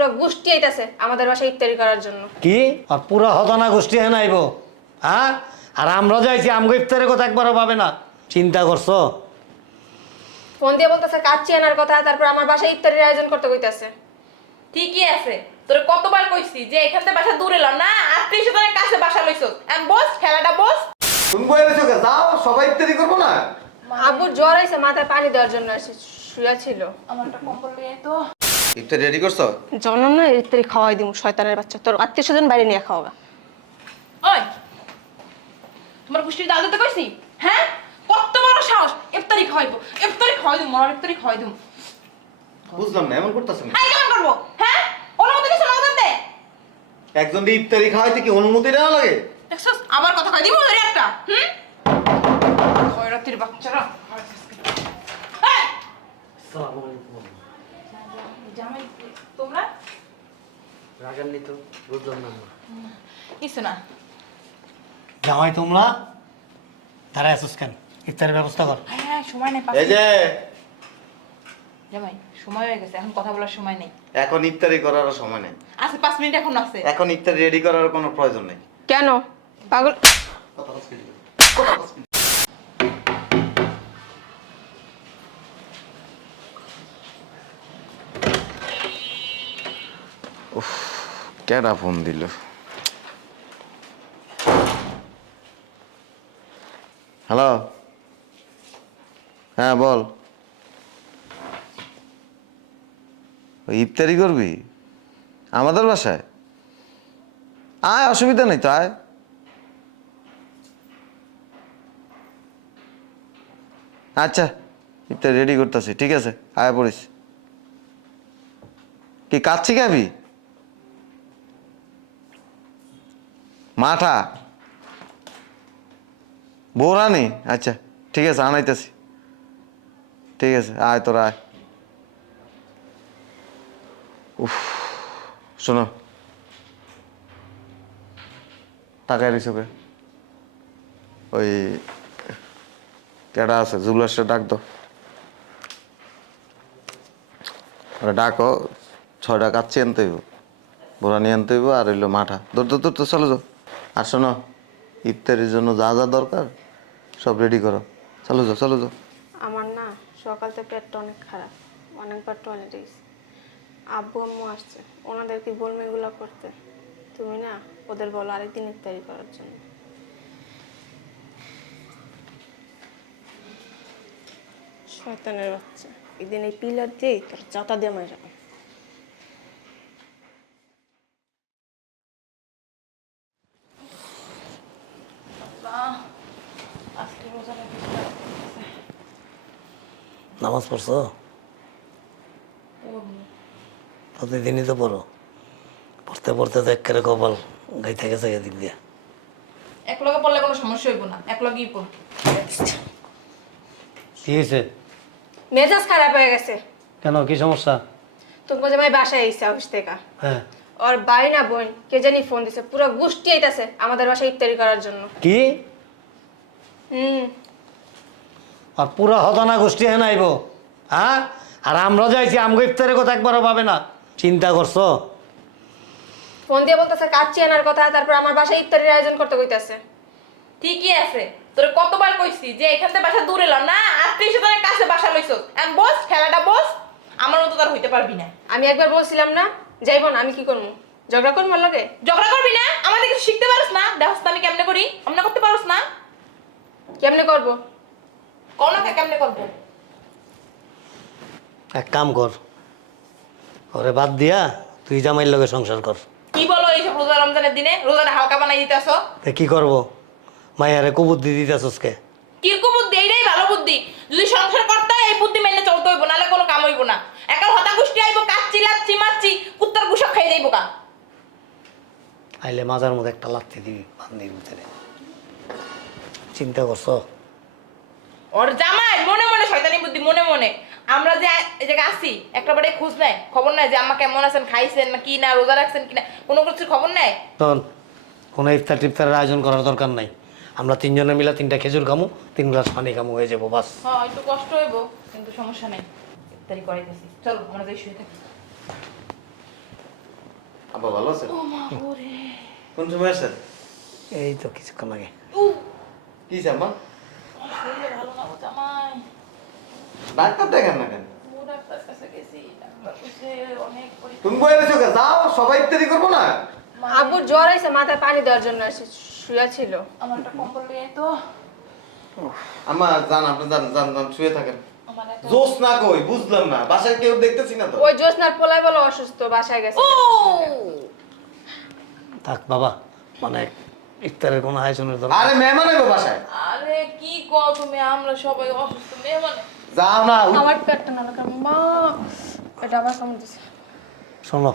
পুরো গোষ্ঠী আইতাছে আমাদের বাসায় ইফতারি করার জন্য। কি? আর পুরো হতানা গোষ্ঠী হ্যাঁ আইব? হ্যাঁ? আর আমরা যাইছি আমগো ইফতারের কথা একবারও পাবে না। চিন্তা করছ? ফোন দিয়ে বলতেছে কাচ্চি আনার কথা তারপর আমার বাসায় ইফতারির আয়োজন করতে কইতাছে। ঠিকই আছে। তোর কতবার কইছি যে এখান থেকে বাসা দূরে না আত্মীয় স্বজনের কাছে বাসা লইছ। এখন বস খেলাটা বস। তুমি বই এনেছো কে যাও সবাই ইত্যাদি করব না? আব্বুর জ্বর হয়েছে মাথায় পানি দেওয়ার জন্য আসে শুয়া ছিল। আমার একটা কম্বল নিয়ে তো। ইত্যাদি রেডি করছ? জনন না ইফতারি খাওয়াই দিমু শয়তানের বাচ্চা। তোর আত্মীয় স্বজন বাইরে নিয়ে খাওয়াবা ওই! তোমার গোষ্ঠীর দাদু তো কইছি? হ্যাঁ? কত বড় সাহস! ইফতারি খাওয়াইবো ইফতারি খাওয়াই দিম মরার ইফতারি খাওয়াই দিম। বুঝলাম না এমন করতেছেন আই কেমন করব? হ্যাঁ? অনুমতি নিছ অনুমতি দে একজন দিয়ে ইত্যাদি খাওয়াইতে কি অনুমতি নেওয়া লাগে? দেখছস আবার কথা কই দিব ওরে একটা হুম? খয়রাতির বাচ্চারা এই! জামাই তোমরা? রাগান্নি তো বুঝলাম না। কিছু না জামাই তোমরা? দাঁড়ায় আসুস কেন? ইফতারের ব্যবস্থা কর। হ্যাঁ হ্যাঁ সময় নেই এই যে। জামাই সময় হয়ে গেছে এখন কথা বলার সময় নেই। এখন ইত্যাদি করার সময় নেই। আছে পাঁচ মিনিট এখন আছে। এখন ইত্যাদি রেডি করার কোনো প্রয়োজন নেই। কেন? পাগল কেডা ফোন দিল? হ্যালো? হ্যাঁ বল। ইফতারি করবি? আমাদের বাসায়? আয়, অসুবিধা নেই তো, আয়। আচ্ছা ইফতারি রেডি করতেছি, ঠিক আছে, আয় পড়িস। কি, কাচ্ছি খাবি? মাঠা। বৌরানি? আচ্ছা ঠিক আছে, আনাইতেছি। ঠিক আছে, আয় তোরা, আয়। উফ, শোনো। টাকায় রিসোকে ওই কেডা আছে? জুবলাসটা ডাক দো ওরা ডাকো, ছয়টা কাচ্ছি আনতে হইব। বোরানি আনতে হইব আর হইল মাঠা। দৌড় দৌড় দৌড় চলো যাও আর শোনো, ইফতারির জন্য যা যা দরকার, সব রেডি করো। চলো যাও চলো যাও। আমার না সকাল থেকে পেটটা অনেক খারাপ, অনেকবার টয়লেটে গেছি। আব্বু, আম্মু আসছে, ওনাদেরকে বলব এগুলো করতে। তুমি না ওদের বলো আরেকদিন ইফতারি করার জন্য। শয়তানের বাচ্চা। একদিন এই পিলার দিয়েই তোর চাতা দিয়ে মারা নামাজ পড়ছো? প্রতিদিনই তো পড়ো। পড়তে পড়তে তো একেবারে কপাল গাই থেকে গেছে এদিক দিয়ে। এক লগে পড়লে কোনো সমস্যা হইব না এক লগেই পড় কি হয়েছে মেজাজ খারাপ হয়ে গেছে। কেন কি সমস্যা? তোমার জামাই বাসায় এসে অফিস থেকে। হ্যাঁ। ওর বাড়ি না বোন কে জানি ফোন দিছে পুরো গোষ্ঠী আইতাছে আমাদের বাসায় ইফতারি করার জন্য। কি? হুম। আর পুরো হতানা গোষ্ঠী হ্যাঁ আইব হ্যাঁ আর আমরা যাইছি আমগো ইফতারের কথা একবারও পাবে না। চিন্তা করছ? ফোন দিয়ে বলতেছে কাচ্চি আনার কথা তারপর আমার বাসায় ইফতারির আয়োজন করতে কইতাছে। ঠিকই আছে তোর কতবার কইছি যে এখান থেকে বাসা দূরে এলাম না? আত্মীয় স্বজনের কাছে বাসা লইছ এখন বস খেলাটা বস আমার মতো তার হইতে পারবি না। আমি একবার বলছিলাম না যাইব না আমি কি করব? ঝগড়া করব লগে? ঝগড়া করবি না? আমাদের কিছু শিখতে পারস না? দেখস আমি কেমনে করি? আমরা করতে পারস না? কেমনে করব? কোন কেমনে করব? এক কাম কর ওরে বাদ দিয়া তুই জামাইয়ের লগে সংসার কর। কি বলো এইসব রোজা রমজানের দিনে? রোজাটা হালকা বানাই দিতে আসো তে কি করব? মাইয়ারে কুবুদ্ধি দিতেছসকে কীরকম বুদ্ধি এইটাই ভালো বুদ্ধি। যদি সংসার করতে হয় এই বুদ্ধি মেনে চলতে হইব নাহলে কোনো কাম হইব না। একা হতা গোষ্ঠী আইব কাচ্চি লাচ্চি মাচ্চি কুত্তার গুসা খাই যাইব কা? আইলে মাজার মধ্যে একটা লাথি দিবি বান্দির ভিতরে চিন্তা করছ? ওর জামাই মনে মনে শয়তানি বুদ্ধি মনে মনে। আমরা যে এই জায়গায় আসি একটা বাড়ি খোঁজ নেয় খবর নেয় যে আম্মা কেমন আছেন খাইছেন না কি না রোজা রাখছেন কি না কোনো কিছুর খবর নেয় তখন কোনো ইফতার টিফতারের আয়োজন করার দরকার নাই। আমরা তিনজনে মিলে তিনটা খেজুর খামু তিন গ্লাস পানি খামু হয়ে যাব বাস। হ্যাঁ একটু কষ্ট হইব কিন্তু সমস্যা নেই। ইফতারি করাইতেছি। চলো আমরা যাই শুয়ে থাকি। আব্বা ভালো আছেন? কোন সময় আসেন? এই তো কিছুক্ষণ আগে। কি আম্মা? ডাক্তার দেখেন না কেন? তুমি বই রেছো যাও সবাই ইত্যাদি করব না? আব্বুর জ্বর হয়েছে মাথায় পানি দেওয়ার জন্য এসে শুয়ে ছিল। আমার একটা কম্বল নিয়ে তো। আম্মা যান আপনি যান যান যান শুয়ে থাকেন। আমার জোস না কই বুঝলাম না। বাসায় কেউ দেখতেছি না তো। ওই জ্যোৎস্নার পোলাই বলো অসুস্থ বাসায় গেছে। ও! থাক বাবা মানে ইফতারের কোনো আয়োজনের দরকার? আরে মেহমান হবে বাসায়। আরে কি কও তুমি? আমরা সবাই অসুস্থ মেয়ে মানে যাও না আমার পেটটা না লাগা মা। এটা আবার কেমন দিছে। শোনো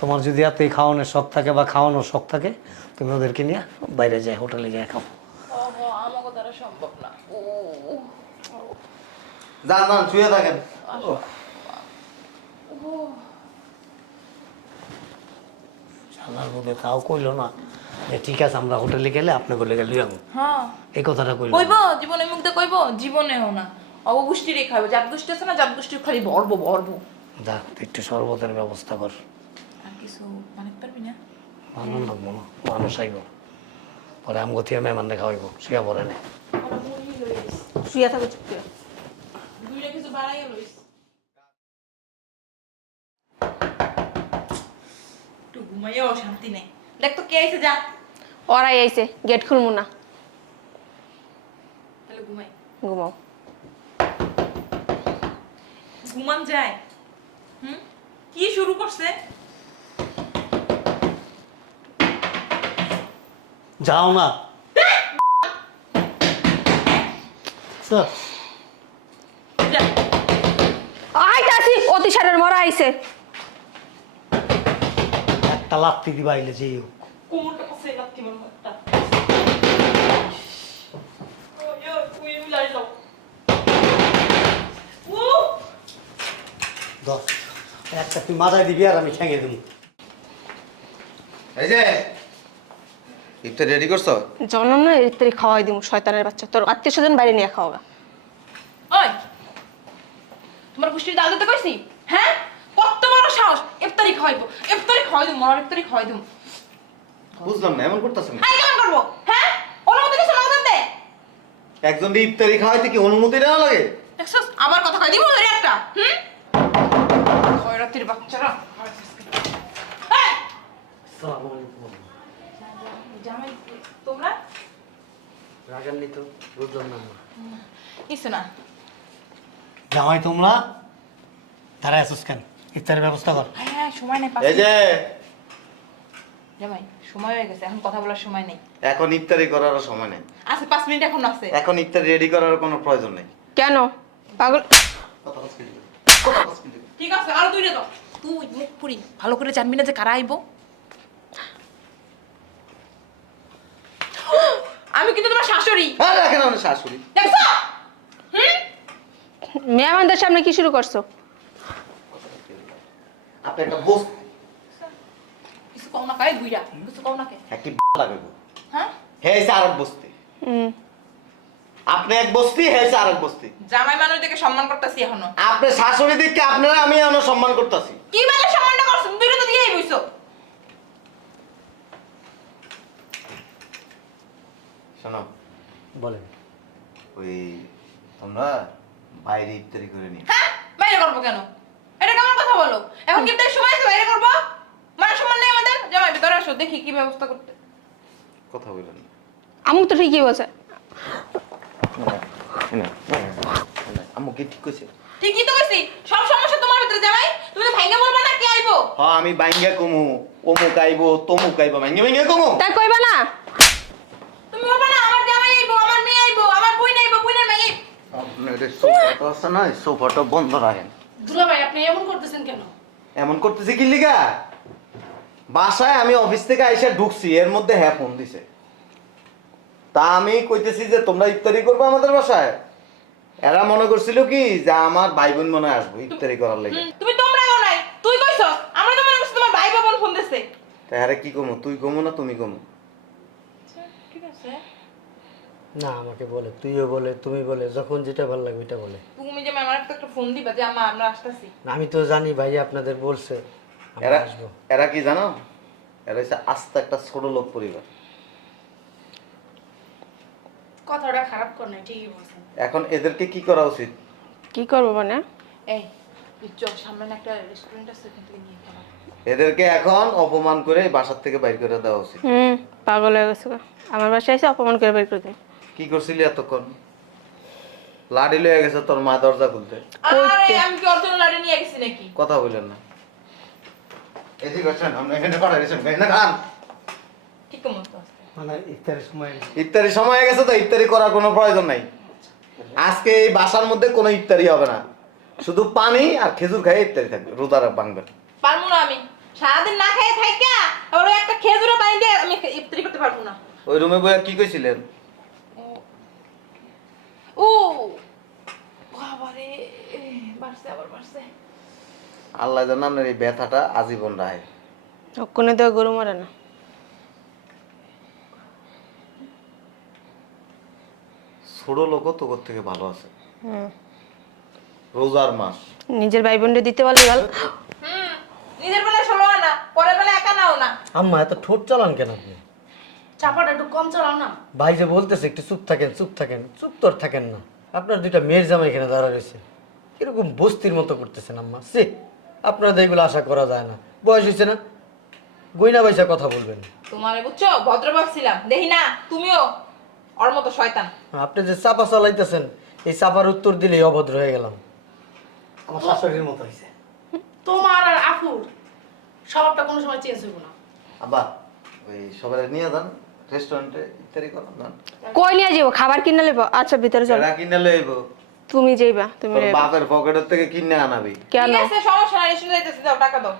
তোমার যদি এতই খাওয়ানোর শখ থাকে বা খাওয়ানোর শখ থাকে তুমি ওদেরকে নিয়ে বাইরে যাই হোটেলে যাই খাও। আমাকে দ্বারা সম্ভব না। ও। যান যান শুয়ে থাকেন। শালার মধ্যে তাও কইলো না। যে ঠিক আছে আমরা হোটেলে গেলে আপনি বলে গেলে যাব। হ্যাঁ। এই কথাটা কইলো। কইব জীবনে মুখ দিয়ে কইব জীবনেও না। অবগোষ্ঠীরই খাইব জাত গোষ্ঠী আছে না জাত গোষ্ঠীর খালি ভরবো ভরবো। যা একটু শরবতের ব্যবস্থা কর। আর কিছু বানাতে পারবি না? ভালো লাগবো না মানুষ আইব। পরে আম গথিয়া মেহমান দেখা হইব শুয়া পরে নে। শুয়ে থাকো চুপ করে। দুইটা কিছু বাড়াই লইস। একটু ঘুমাইও শান্তি নেই। দেখ তো কে আইছে যা। ওরাই আইছে গেট খুলবো না। তাহলে ঘুমাই। ঘুমাও। ঘুমান যায়। হুম? কি শুরু করছে? যাও না। স্যার। যা। আইতাছি অতিসারের মরা আইছে। একটা লাত্তি দিবা আইলে হোক। কোমরটা কাছে লাগতে মন একটা যাও। দশ। একটা তুই মাথায় দিবি আর আমি ঠেঙে দেবো। এই যে ইফতার রেডি করছ? জন্ম না ইত্যাদি খাওয়াই দিব শয়তানের বাচ্চা। তোর আত্মীয় স্বজন বাইরে নিয়ে খাওয়াবে। ওই! তোমার গোষ্ঠীর দাদু তো কইছি হ্যাঁ কত বড় সাহস ইফতারি খাওয়াইবো ইফতারি খাওয়াই দিম মরার ইফতারি খাওয়াই দিম বুঝলাম না এমন করতেছেন আই কেমন করব। হ্যাঁ? ওর মধ্যে কিছু না দিতে একজন ইফতারি খাওয়াইতে কি অনুমতি নেওয়া লাগে? দেখছস? আবার কথা কই দিব ধরে একটা হুম? খয়রাতির বাচ্চারা! জামাই তোমরা? রাগাননি তো বুঝলাম না। কিছু না জামাই তোমরা? তারা আসুস কেন? ইফতারের ব্যবস্থা কর। হ্যাঁ সময় নেই এই যে। জামাই সময় হয়ে গেছে এখন কথা বলার সময় নেই। এখন ইফতারি করার সময় নেই। আছে পাঁচ মিনিট এখন আছে। এখন ইফতারি রেডি করার কোনো প্রয়োজন নেই। কেন? পাগল। ঠিক আছে আরও দুইটা দাও। তুই মুখ পুরি ভালো করে জানবি না যে কারা আইবো। আমি কিন্তু তোমার শাশুড়ি। আর রাখেন আমার শাশুড়ি। দেখছ? হুম? মেহমানদের সামনে কি শুরু করছ? আপনি একটা বস কিছু কম না কাই বুইরা কিছু কম না কে? একটি লাগবে হ্যাঁ? হ্যাঁ এসে আরেক বস্তি। আপনি এক বস্তি হ্যাঁ এসে আরেক বস্তি। জামাই মানুষদেরকে সম্মান করতেছি এখনও। আপনি শাশুড়ি দিককে আপনারা আমি এখনও সম্মান করতেছি। কি মানে সম্মানটা করছ? দুইটা তো দিয়েই বইছো। শোনো। বলেন। ওই তোমরা বাইরে ইফতারি করে নি হ্যাঁ? বাইরে করব কেন? এটা কেমন কথা বলো? এখন কি তাই সময় আছে বাইরে করব? মানে সম্মান নেই আমাদের? জামাই ভিতরে আসো দেখি কি ব্যবস্থা করতে। কথা বললেন আমু তো ঠিকই বলছে। আম্মু কি ঠিক কইছে? ঠিকই তো কইছি। সব সমস্যা তোমার ভিতরে জামাই। তুমি তো ভাইঙ্গা বলবা না কে আইবো? হ্যাঁ আমি বাইঙ্গা কমু। অমুক আইবো তমুক আইবো ভাঙ্গে ভাঙ্গে কমু। তাই কইবা না। তুমি বলবা না আমার জামাই আইবো আমার মেয়ে আইবো আমার বোন আইবো বোনের মেয়ে। আইবো। আপনার সোফাটা আছে না সোফাটা বন্ধ রাখেন। দুলা ভাই আপনি এমন করতেছেন কেন? এমন করতেছি কি লিগা? বাসায় আমি অফিস থেকে আইসা ঢুকছি এর মধ্যে হ্যাঁ ফোন দিছে। তা আমি কইতেছি যে তোমরা ইফতারি করবে আমাদের বাসায়? এরা মনে করছিল কি যে আমার ভাই বোন মনে আসব ইফতারি করার লেগে। তুমি তোমরাও নাই তুই কইছ? আমরা তো মনে করছি তোমার ভাই বাবন ফোন দিছে। তা এরা কি কমু তুই কমু না তুমি কমু? ঠিক আছে। না আমাকে বলে তুইও বলে তুমি বলে যখন যেটা ভালো লাগবে এটা বলে। আমার একটা একটা ফোন দিবা যে আমা আমরা আসতেছি। আমি তো জানি ভাই আপনাদের বলছে এরা এরা কি জানো? এরা হচ্ছে আস্তে একটা ছোট লোক পরিবার। কথাটা খারাপ কর নাই ঠিকই বলছেন এখন এদেরকে কি করা উচিত? কি করব মানে? এই চল সামনে একটা রেস্টুরেন্ট আছে ওখান থেকে নিয়ে খাবার এদেরকে এখন অপমান করে বাসার থেকে বাইর করে দেওয়া উচিত। হুম পাগল হয়ে গেছে আমার বাসায় এসে অপমান করে বের করে দিই কি করছিলি এতক্ষণ? লাডি লয়ে গেছে তোর মা দরজা খুলতে। আরে আমি কি অর্জন লাড়ি নিয়ে গেছি নাকি? কথা বললেন না। এদিকে আসেন আমরা এখানে পাড়া গেছেন এখানে খান। ঠিক মতো। মানে ইফতারের সময় ইফতারি সময় হয়ে গেছে তো ইফতারি করার কোনো প্রয়োজন নাই। আজকে এই বাসার মধ্যে কোনো ইফতারি হবে না। শুধু পানি আর খেজুর খাই ইফতারি থাকবে রোজার ভাঙবেন। পারব না আমি। সারাদিন না খেয়ে আবার একটা খেজুরও পানি দিয়ে আমি ইফতারি করতে পারব না। ওই রুমে বইয়া কি কইছিলেন? ও! বাবারে বাড়ছে আবার বাড়ছে আল্লাহ জানে আপনার এই ব্যথাটা আজীবন কোনো দেওয়া গরু মরে না। ছোট লোকও তো থেকে ভালো আছে। হুম। রোজার মাস। নিজের ভাই বোনকে দিতে পারলে ভালো। নিজের বেলায় ষোলো আনা পরের বেলায় একা নাও না। আম্মা এত ঠোঁট চালান কেন আপনি? চাপাটা একটু কম চালাও না। ভাই যে বলতেছে একটু চুপ থাকেন চুপ থাকেন। চুপ তোর থাকেন না। আপনার দুইটা মেয়ের জামা এখানে দাঁড়া রয়েছে। এরকম বস্তির মতো করতেছেন আম্মা? সে আপনাদের এগুলো আশা করা যায় না। বয়স হয়েছে না? গইনা বাইসা কথা বলবেন। তোমারে বুঝছ? ভদ্র ভাবছিলাম দেখি না তুমিও? ওর মতো শয়তান। আপনি যে চাপা চালাইতেছেন এই চাপার উত্তর দিলেই অভদ্র হয়ে গেলাম। আমার শাশুড়ির মতো হয়েছে। তোমার আর আফুর স্বভাবটা কোনো সময় চেঞ্জ হইব না। আবার ওই সবাই নিয়ে যান। রেস্টুরেন্টে করান যান কই নিয়ে যাব খাবার কিনে আচ্ছা ভিতরে চলো। এরা কিনে লইব? তুমি যাইবা তুমি বাপের পকেটের থেকে কিনে আনাবি। কেন? ঠিক আছে সমস্যা নাই রেস্টুরেন্ট যাইতেছি দাও টাকা দাও।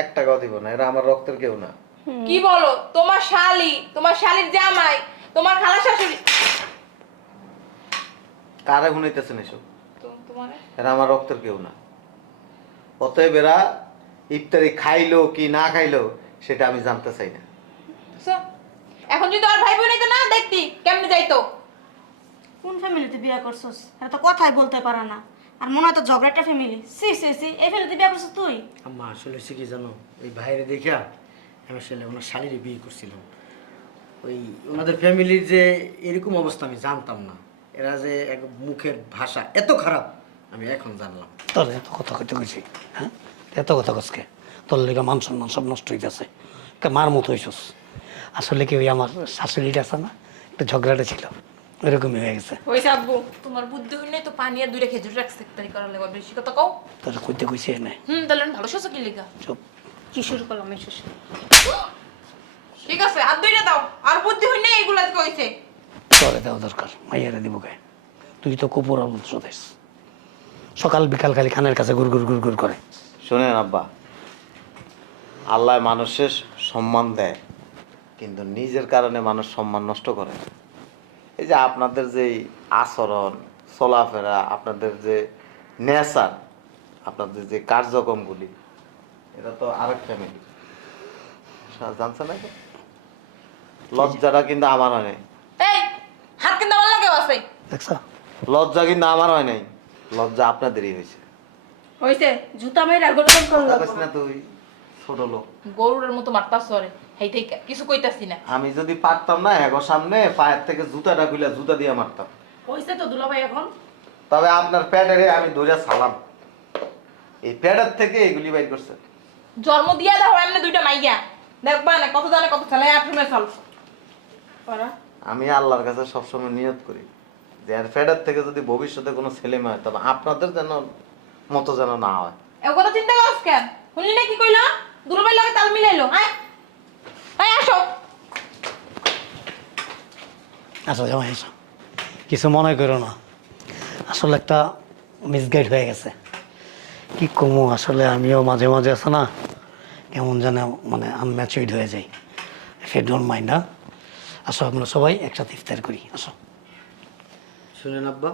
এক টাকাও দিব না এরা আমার রক্তের কেউ না। কি বলো? তোমার শালি তোমার শালির জামাই তোমার খালা শাশুড়ি। কারে এসব? তোমারে? এরা আমার রক্তের কেউ না। অতএব এরা ইফতারি খাইলো কি না খাইলো সেটা আমি জানতে চাই না। বুঝছ? এখন যদি আর ভাই বোন হইতো না দেখতি কেমনে যাইতো? কোন ফ্যামিলিতে বিয়ে করছস? এটা তো কথাই বলতে পারে না। আর মনে হয় তো ঝগড়াটা ফ্যামিলি সি সি সি এই ফ্যামিলিতে বিয়ে করছিস তুই? আম্মা আসলে হচ্ছে কি জানো? এই বাইরে দেখা আমি আসলে ওনার শালিরে বিয়ে করছিলাম। ওই ওনাদের ফ্যামিলির যে এরকম অবস্থা আমি জানতাম না। এরা যে এক মুখের ভাষা এত খারাপ আমি এখন জানলাম। তোর এত কথা কইতে কইছি হ্যাঁ? এত কথা কসকে তোর লেগে মান সম্মান সব নষ্ট হইতেছে। মার মতো হইছস? আসলে কি ওই আমার শাশুড়িটা আছে না একটু ঝগড়াটা ছিল ওইরকমই হয়ে গেছে। হইছে আব্বু তোমার বুদ্ধি হইলে তো পানি আর দুইটা খেজুর রাখছে ইফতারি করার লাগবে বেশি কথা কও। তোর কইতে কইছি না হুম তাহলে ভালো শোষো কি লিগা? চুপ। কি শুরু করলাম এই শেষ? ঠিক আছে আর দুইটা দাও আর বুদ্ধি হইলে এইগুলা কইছে। তোরে দেওয়া দরকার মাইয়ারে দিব কে তুই তো কুপুর দেশ। সকাল বিকাল খালি খানের কাছে গুড় গুড় গুড় গুড় করে। শোনেন আব্বা আল্লাহ মানুষের সম্মান দেয়। কিন্তু নিজের কারণে মানুষ সম্মান নষ্ট করে। এই যে আপনাদের যে আচরণ চলাফেরা আপনাদের যে নেচার আপনাদের যে কার্যক্রমগুলি এটা তো আরেক ফ্যামিলি জানছে না লজ্জাটা কিন্তু আমার হয় নাই। এই হাত কিন্তু আমার লাগে আছে দেখছ? লজ্জা কিন্তু আমার হয় নাই। লজ্জা আপনাদেরই হয়েছে। হইছে জুতা করল না তুই ছোট লোক। গরুরের মতো মারতাছ রে। হেই কিছু কইতাছি না। আমি যদি পারতাম না এগো সামনে পায়ের থেকে জুতাটা খুলে জুতা দিয়ে মারতাম। হয়েছে তো দুলাভাই এখন। তবে আপনার প্যাডেরে আমি ধরে সালাম এই প্যাডের থেকে এগুলি বাইর করছে। জন্ম দিয়া দাও এমনি দুইটা মাইয়া। দেখবা না কত জানে কত ছেলে আট রুমে চল। আমি আল্লাহর কাছে সবসময় নিয়ত করি যে এর প্যাডের থেকে যদি ভবিষ্যতে কোনো ছেলে মেয়ে হয় তবে আপনাদের যেন মতো যেন না হয়। এ কথা চিন্তা করছ কেন? শুনলি না কি কইলো? দুলাভাই লাগে তাল মিলাইলো হ্যাঁ? হ্যাঁ আসো জামাই এসো। কিছু মনে করো না। আসলে একটা মিসগাইড হয়ে গেছে। কি কমু আসলে আমিও মাঝে মাঝে আছে না কেমন যেন মানে আনম্যাচুইড হয়ে যাই। ইফ ইউ ডোন্ট মাইন্ড হ্যাঁ? আসো আমরা সবাই একসাথে ইফতার করি। আসো। শুনেন আব্বা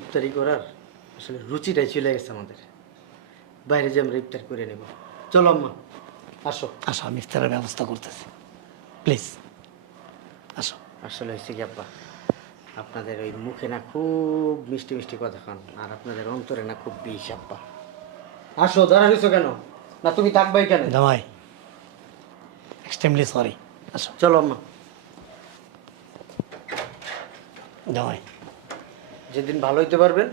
ইফতারি করার আসলে রুচিটাই চলে গেছে আমাদের। বাইরে যে আমরা ইফতার করে নেব। চলো আম্মা। আসো। আসো আমি ইফতারের ব্যবস্থা করতেছি। প্লিজ আসো। আসলে হয়েছে কি আব্বা? আপনাদের ওই মুখে না খুব মিষ্টি মিষ্টি কথা খান আর আপনাদের অন্তরে না খুব বিষ আব্বা। আসো দাঁড়া রইছো কেন? না তুমি থাকবাই কেন? জামাই এক্সট্রিমলি সরি আসো। চলো আম্মা। জামাই যেদিন ভালো হইতে পারবেন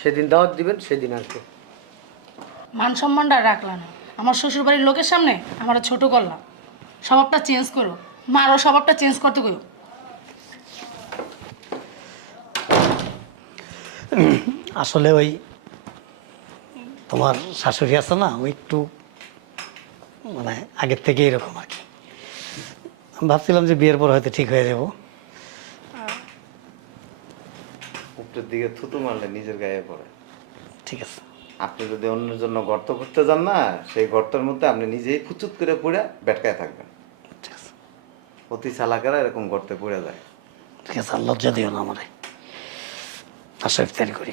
সেদিন দাওয়াত দিবেন সেদিন আসব। মান সম্মানটা রাখলাম না। আমার শ্বশুর বাড়ির লোকের সামনে আমার ছোট করলাম স্বভাবটা চেঞ্জ করো। মারও স্বভাবটা চেঞ্জ করতে কইও আসলে ওই তোমার শাশুড়ি আছে না ওই একটু মানে আগের থেকে এরকম আর কি। ভাবছিলাম যে বিয়ের পর হয়তো ঠিক হয়ে যাব। উপরের দিকে থুতু মারলে নিজের গায়ে পড়ে। ঠিক আছে। আপনি যদি অন্যের জন্য গর্ত করতে যান না সেই গর্তের মধ্যে আপনি নিজেই ফুচুত করে পড়ে বেটকায় থাকবেন। অতি চালাকেরা এরকম গর্তে পড়ে যায়। ঠিক আছে আল্লাহ লজ্জা দিও না আমারে। ইফতারি করি।